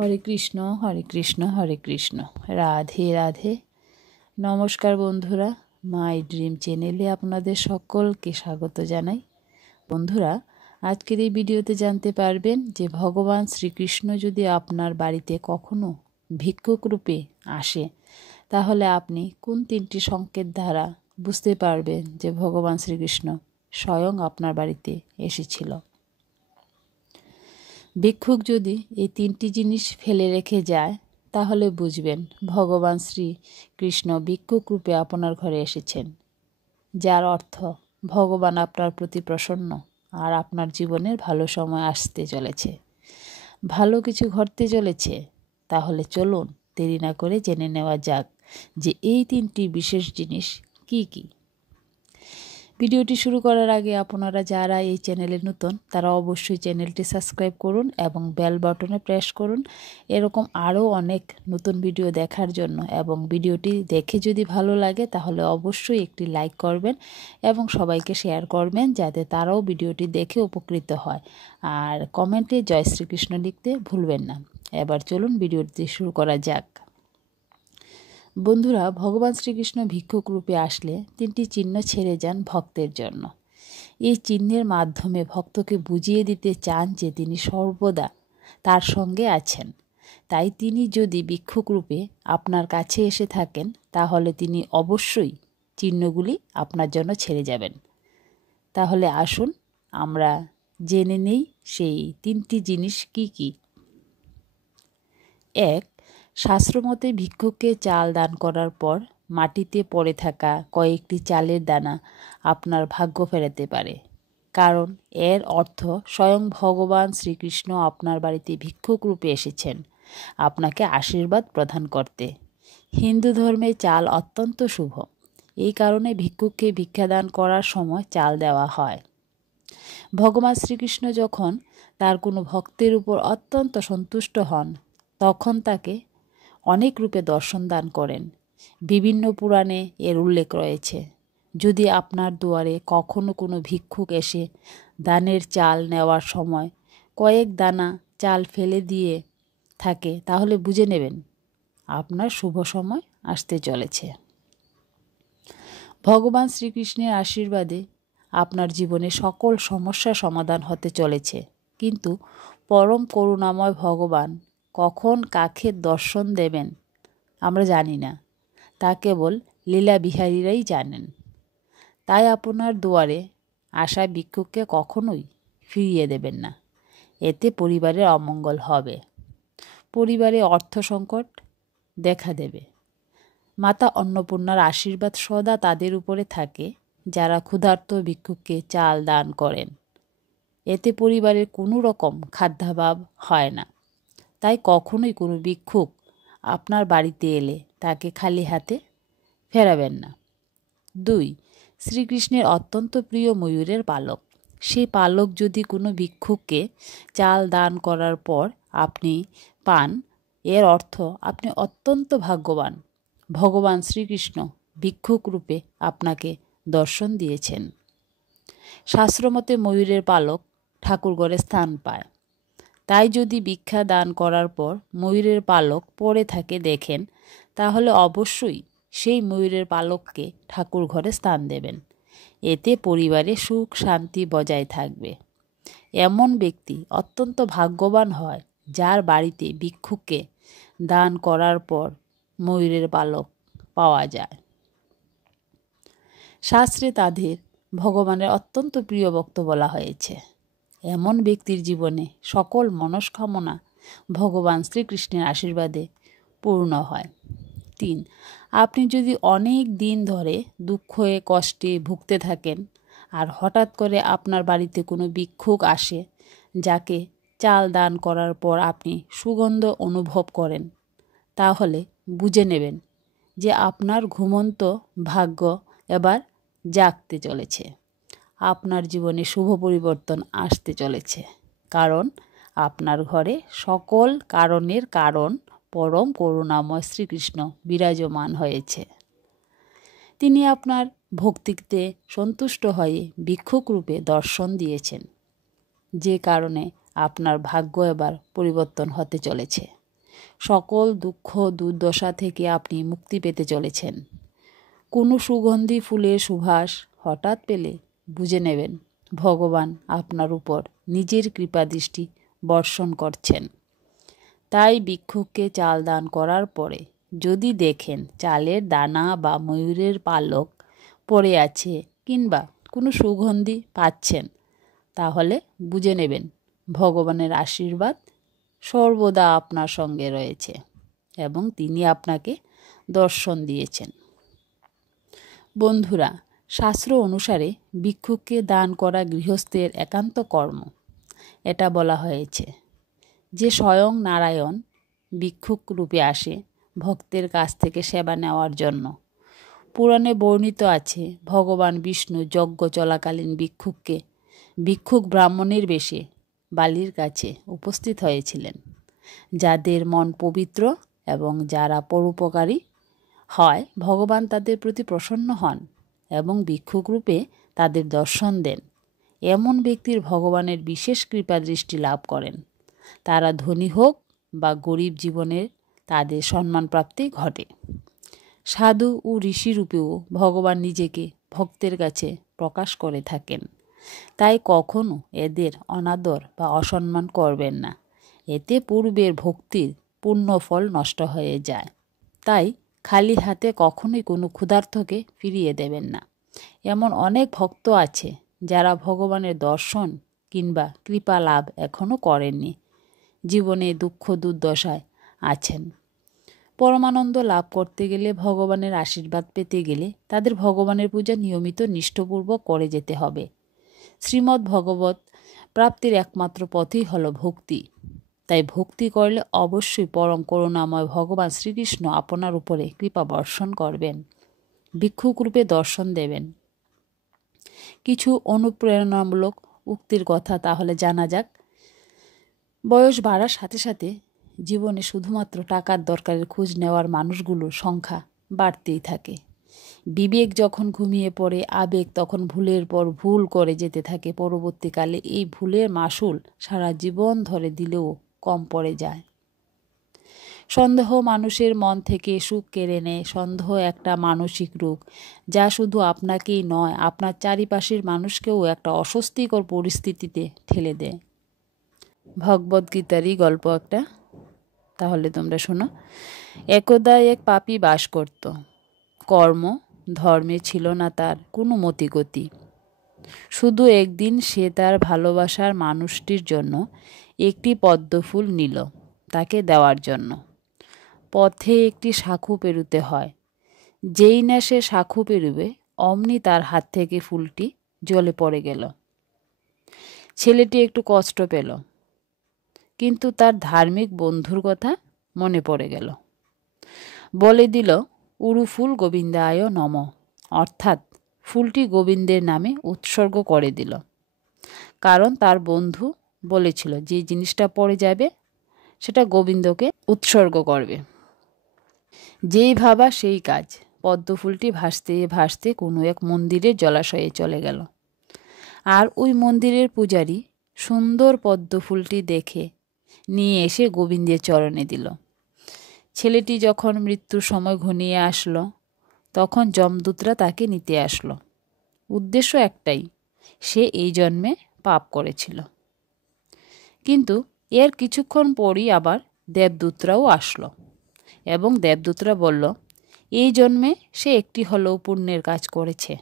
হরে কৃষ্ণ হরে কৃষ্ণ হরে কৃষ্ণ, রাধে রাধে। নমস্কার বন্ধুরা, my dream চ্যানেলে আপনাদের সকলকে স্বাগত জানাই। বন্ধুরা, আজকের এই ভিডিওতে জানতে পারবেন যে ভগবান শ্রীকৃষ্ণ যদি আপনার বাড়িতে কখনো ভিক্ষুক রূপে আসে, তাহলে আপনি কোন তিনটি সংকেত দ্বারা বুঝতে পারবেন যে ভগবান শ্রীকৃষ্ণ স্বয়ং আপনার বাড়িতে এসেছিল। ভিক্ষুক যদি এই তিনটি জিনিস ফেলে রেখে যায়, তাহলে বুঝবেন ভগবান শ্রীকৃষ্ণ ভিক্ষুক রূপে আপনার ঘরে এসেছেন, যার অর্থ ভগবান আপনার প্রতি প্রসন্ন আর আপনার জীবনের ভালো সময় আসতে চলেছে, ভালো কিছু ঘটতে চলেছে। তাহলে চলুন দেরি না করে জেনে নেওয়া যাক যে এই তিনটি বিশেষ জিনিস কি কি। ভিডিওটি শুরু করার আগে আপনারা যারা এই চ্যানেলে নতুন, তারা অবশ্যই চ্যানেলটি সাবস্ক্রাইব করুন এবং বেল বাটনে প্রেস করুন এরকম আরও অনেক নতুন ভিডিও দেখার জন্য। এবং ভিডিওটি দেখে যদি ভালো লাগে তাহলে অবশ্যই একটি লাইক করবেন এবং সবাইকে শেয়ার করবেন, যাতে তারাও ভিডিওটি দেখে উপকৃত হয়। আর কমেন্টে জয় শ্রীকৃষ্ণ লিখতে ভুলবেন না। এবার চলুন ভিডিওটি শুরু করা যাক। বন্ধুরা, ভগবান শ্রীকৃষ্ণ ভিক্ষুক রূপে আসলে তিনটি চিহ্ন ছেড়ে যান ভক্তের জন্য। এই চিহ্নের মাধ্যমে ভক্তকে বুঝিয়ে দিতে চান যে তিনি সর্বদা তার সঙ্গে আছেন। তাই তিনি যদি ভিক্ষুক রূপে আপনার কাছে এসে থাকেন, তাহলে তিনি অবশ্যই চিহ্নগুলি আপনার জন্য ছেড়ে যাবেন। তাহলে আসুন আমরা জেনে নেই সেই তিনটি জিনিস কি কি। 1. শাস্ত্রমতে ভিক্ষুককে চাল দান করার পর মাটিতে পড়ে থাকা কয়েকটি চালের দানা আপনার ভাগ্য ফেরাতে পারে, কারণ এর অর্থ স্বয়ং ভগবান শ্রীকৃষ্ণ আপনার বাড়িতে ভিক্ষুক রূপে এসেছেন আপনাকে আশীর্বাদ প্রদান করতে। হিন্দু ধর্মে চাল অত্যন্ত শুভ, এই কারণে ভিক্ষুককে ভিক্ষাদান করার সময় চাল দেওয়া হয়। ভগবান শ্রীকৃষ্ণ যখন তার কোনো ভক্তের উপর অত্যন্ত সন্তুষ্ট হন, তখন তাকে অনেক রূপে দর্শন দান করেন। বিভিন্ন পুরাণে এর উল্লেখ রয়েছে। যদি আপনার দুয়ারে কখনো কোনো ভিক্ষুক এসে দানের চাল নেওয়ার সময় কয়েক দানা চাল ফেলে দিয়ে থাকে, তাহলে বুঝে নেবেন আপনার শুভ সময় আসতে চলেছে। ভগবান শ্রীকৃষ্ণের আশীর্বাদে আপনার জীবনে সকল সমস্যার সমাধান হতে চলেছে। কিন্তু পরম করুণাময় ভগবান কখন কাকে দর্শন দেবেন আমরা জানি না, তা কেবল লীলা বিহারীরাই জানেন। তাই আপনার দুয়ারে আসা ভিক্ষুককে কখনোই ফিরিয়ে দেবেন না, এতে পরিবারের অমঙ্গল হবে, পরিবারে অর্থ সংকট দেখা দেবে। মাতা অন্নপূর্ণার আশীর্বাদ সদা তাদের উপরে থাকে যারা ক্ষুধার্ত ভিক্ষুককে চাল দান করেন। এতে পরিবারের কোনো রকম খাদ্যাভাব হয় না। তাই কখনোই কোনো ভিক্ষুক আপনার বাড়িতে এলে তাকে খালি হাতে ফেরাবেন না। 2. শ্রীকৃষ্ণের অত্যন্ত প্রিয় ময়ূরের পালক। সেই পালক যদি কোনো ভিক্ষুককে চাল দান করার পর আপনি পান, এর অর্থ আপনি অত্যন্ত ভাগ্যবান। ভগবান শ্রীকৃষ্ণ ভিক্ষুক রূপে আপনাকে দর্শন দিয়েছেন। শাস্ত্রমতে ময়ূরের পালক ঠাকুরঘরে স্থান পায়। তাই যদি ভিক্ষা দান করার পর ময়ূরের পালক পড়ে থাকে দেখেন, তাহলে অবশ্যই সেই ময়ূরের পালককে ঠাকুর ঘরে স্থান দেবেন। এতে পরিবারে সুখ শান্তি বজায় থাকবে। এমন ব্যক্তি অত্যন্ত ভাগ্যবান হয় যার বাড়িতে ভিক্ষুককে দান করার পর ময়ূরের পালক পাওয়া যায়। শাস্ত্রে তাদের ভগবানের অত্যন্ত প্রিয় ভক্ত বলা হয়েছে। এমন ব্যক্তির জীবনে সকল মনস্কামনা ভগবান শ্রীকৃষ্ণের আশীর্বাদে পূর্ণ হয়। 3. আপনি যদি অনেক দিন ধরে দুঃখে কষ্টে ভুগতে থাকেন আর হঠাৎ করে আপনার বাড়িতে কোনো ভিক্ষুক আসে যাকে চাল দান করার পর আপনি সুগন্ধ অনুভব করেন, তাহলে বুঝে নেবেন যে আপনার ঘুমন্ত ভাগ্য এবার জাগতে চলেছে, আপনার জীবনে শুভ পরিবর্তন আসতে চলেছে। কারণ আপনার ঘরে সকল কারণের কারণ পরম করুণাময় শ্রীকৃষ্ণ বিরাজমান হয়েছে। তিনি আপনার ভক্তিতে সন্তুষ্ট হয়ে ভিক্ষুক রূপে দর্শন দিয়েছেন, যে কারণে আপনার ভাগ্য এবার পরিবর্তন হতে চলেছে। সকল দুঃখ দুর্দশা থেকে আপনি মুক্তি পেতে চলেছেন। কোনো সুগন্ধি ফুলের সুবাস হঠাৎ পেলে বুঝে নেবেন ভগবান আপনার উপর নিজের কৃপাদৃষ্টি বর্ষণ করছেন। তাই ভিক্ষুককে চাল দান করার পরে যদি দেখেন চালের দানা বা ময়ূরের পালক পড়ে আছে কিংবা কোনো সুগন্ধি পাচ্ছেন, তাহলে বুঝে নেবেন ভগবানের আশীর্বাদ সর্বদা আপনার সঙ্গে রয়েছে এবং তিনি আপনাকে দর্শন দিয়েছেন। বন্ধুরা, শাস্ত্র অনুসারে ভিক্ষুককে দান করা গৃহস্থের একান্ত কর্ম। এটা বলা হয়েছে যে স্বয়ং নারায়ণ ভিক্ষুক রূপে আসে ভক্তের কাছ থেকে সেবা নেওয়ার জন্য। পুরাণে বর্ণিত আছে ভগবান বিষ্ণু যজ্ঞ চলাকালীন ভিক্ষুক ব্রাহ্মণের বেশে বালির কাছে উপস্থিত হয়েছিলেন। যাদের মন পবিত্র এবং যারা পরোপকারী হয়, ভগবান তাদের প্রতি প্রসন্ন হন এবং ভিক্ষুক রূপে তাদের দর্শন দেন। এমন ব্যক্তির ভগবানের বিশেষ কৃপা দৃষ্টি লাভ করেন। তারা ধনী হোক বা গরিব, জীবনের তাদের সম্মান প্রাপ্তি ঘটে। সাধু ও ঋষি রূপেও ভগবান নিজেকে ভক্তের কাছে প্রকাশ করে থাকেন। তাই কখনো এদের অনাদর বা অসম্মান করবেন না, এতে পূর্বের ভক্তির পূর্ণ ফল নষ্ট হয়ে যায়। তাই খালি হাতে কখনোই কোনো ক্ষুধার্তকে ফিরিয়ে দেবেন না। এমন অনেক ভক্ত আছে যারা ভগবানের দর্শন কিংবা কৃপা লাভ এখনও করেননি, জীবনে দুঃখ দুর্দশায় আছেন। পরমানন্দ লাভ করতে গেলে, ভগবানের আশীর্বাদ পেতে গেলে তাদের ভগবানের পূজা নিয়মিত নিষ্ঠপূর্বক করে যেতে হবে। শ্রীমদ্ ভগবত প্রাপ্তির একমাত্র পথই হল ভক্তি। তাই ভক্তি করলে অবশ্যই পরম করুণাময় ভগবান শ্রীকৃষ্ণ আপনার উপরে কৃপা বর্ষণ করবেন, ভিক্ষুক রূপে দর্শন দেবেন। কিছু অনুপ্রেরণামূলক উক্তির কথা তাহলে জানা যাক। বয়স বাড়ার সাথে সাথে জীবনে শুধুমাত্র টাকার দরকারের খোঁজ নেওয়ার মানুষগুলোর সংখ্যা বাড়তেই থাকে। বিবেক যখন ঘুমিয়ে পড়ে, আবেগ তখন ভুলের পর ভুল করে যেতে থাকে। পরবর্তীকালে এই ভুলের মাসুল সারা জীবন ধরে দিলেও কম পড়ে যায়। সন্দেহ মানুষের মন থেকে সুখ কেড়ে নেয়। সন্দেহ একটা মানসিক রোগ, যা শুধু আপনাকেই নয়, আপনার চারিপাশের মানুষকেও একটা অস্বস্তিকর পরিস্থিতিতে ঠেলে দেয়। ভগবদ্গীতারই গল্প একটা, তাহলে তোমরা শোনো। একদা এক পাপী বাস করত। কর্ম ধর্মে ছিল না তার কোনো মতিগতি। শুধু একদিন সে তার ভালোবাসার মানুষটির জন্য একটি পদ্মফুল নিল তাকে দেওয়ার জন্য। পথে একটি শাঁখু পেরুতে হয়। যেই না সে শাঁখু পেরুবে, অমনি তার হাত থেকে ফুলটি জলে পড়ে গেল। ছেলেটি একটু কষ্ট পেল, কিন্তু তার ধার্মিক বন্ধুর কথা মনে পড়ে গেল। বলে দিল, উরু ফুল গোবিন্দায় নম, অর্থাৎ ফুলটি গোবিন্দের নামে উৎসর্গ করে দিল। কারণ তার বন্ধু বলেছিল যে জিনিসটা পড়ে যাবে সেটা গোবিন্দকে উৎসর্গ করবে। যেই ভাবা সেই কাজ। পদ্মফুলটি ভাসতে ভাসতে কোনো এক মন্দিরের জলাশয়ে চলে গেল। আর ওই মন্দিরের পূজারী সুন্দর পদ্মফুলটি দেখে নিয়ে এসে গোবিন্দের চরণে দিল। ছেলেটি যখন মৃত্যুর সময় ঘনিয়ে আসলো, তখন যমদূতরা তাকে নিতে আসলো। উদ্দেশ্য একটাই, সে এই জন্মে পাপ করেছিল। কিন্তু এর কিছুক্ষণ পরই আবার দেবদূতরাও আসলো এবং দেবদূতরা বলল, এই জন্মে সে একটি হলেও পুণ্যের কাজ করেছে।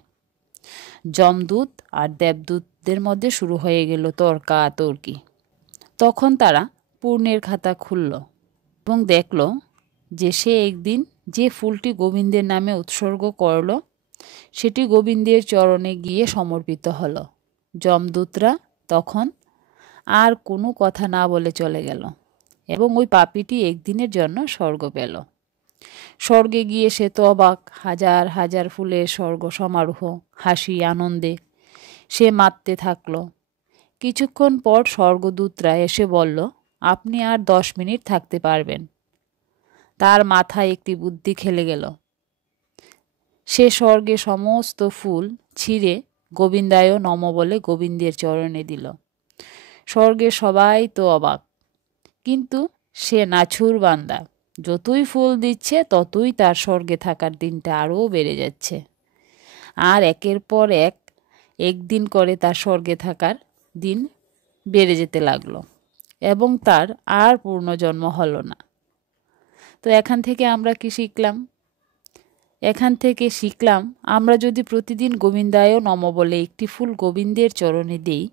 যমদূত আর দেবদূতদের মধ্যে শুরু হয়ে গেল তর্কাতর্কি। তখন তারা পুণ্যের খাতা খুলল এবং দেখল যে সে একদিন যে ফুলটি গোবিন্দের নামে উৎসর্গ করল সেটি গোবিন্দের চরণে গিয়ে সমর্পিত হলো। যমদূতরা তখন আর কোনো কথা না বলে চলে গেল এবং ওই পাপীটি একদিনের জন্য স্বর্গ পেল। স্বর্গে গিয়ে সে তো অবাক। হাজার হাজার ফুলের স্বর্গ সমারোহ, হাসি আনন্দে সে মাততে থাকল। কিছুক্ষণ পর স্বর্গদূতরা এসে বলল, আপনি আর 10 মিনিট থাকতে পারবেন। তার মাথায় একটি বুদ্ধি খেলে গেল। সে স্বর্গে সমস্ত ফুল ছিঁড়ে গোবিন্দায় নম বলে গোবিন্দের চরণে দিল। স্বর্গে সবাই তো অবাক, কিন্তু সে নাছুর বান্দা, যতই ফুল দিচ্ছে ততই তার স্বর্গে থাকার দিনটা আরও বেড়ে যাচ্ছে। আর একের পর একদিন করে তার স্বর্গে থাকার দিন বেড়ে যেতে লাগলো এবং তার আর পূর্ণজন্ম হলো না। তো এখান থেকে আমরা কি শিখলাম? এখান থেকে শিখলাম আমরা যদি প্রতিদিন গোবিন্দায় নম বলে একটি ফুল গোবিন্দের চরণে দিই,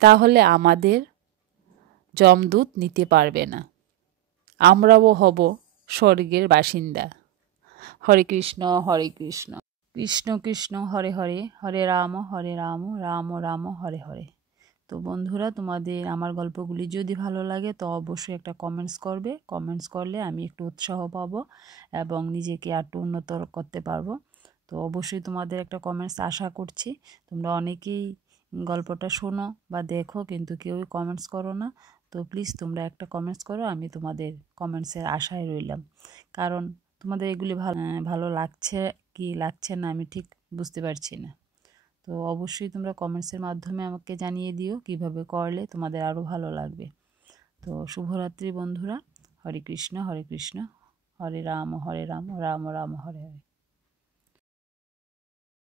তাহলে আমাদের যমদূত নিতে পারবে না, আমরাও হব স্বর্গের বাসিন্দা। হরে কৃষ্ণ হরে কৃষ্ণ, কৃষ্ণ কৃষ্ণ হরে হরে, হরে রাম রাম রাম হরে হরে। তো বন্ধুরা, তোমাদের আমার গল্পগুলি যদি ভালো লাগে তো অবশ্যই একটা কমেন্টস করবে। কমেন্টস করলে আমি একটু উৎসাহ পাবো এবং নিজেকে একটু উন্নত করতে পারবো। তো অবশ্যই তোমাদের একটা কমেন্টস আশা করছি। তোমরা অনেকেই গল্পটা শোনো বা দেখো, কিন্তু কেউই কমেন্টস করো না। তো প্লিজ তোমরা একটা কমেন্টস করো, আমি তোমাদের কমেন্টসের আশায় রইলাম। কারণ তোমাদের এগুলি ভালো লাগছে কি লাগছে না আমি ঠিক বুঝতে পারছি না। তো অবশ্যই তোমরা কমেন্টসের মাধ্যমে আমাকে জানিয়ে দিও কিভাবে করলে তোমাদের আরও ভালো লাগবে। তো শুভরাত্রি বন্ধুরা। হরে কৃষ্ণ হরে কৃষ্ণ, হরে রাম রাম রাম হরে হরে।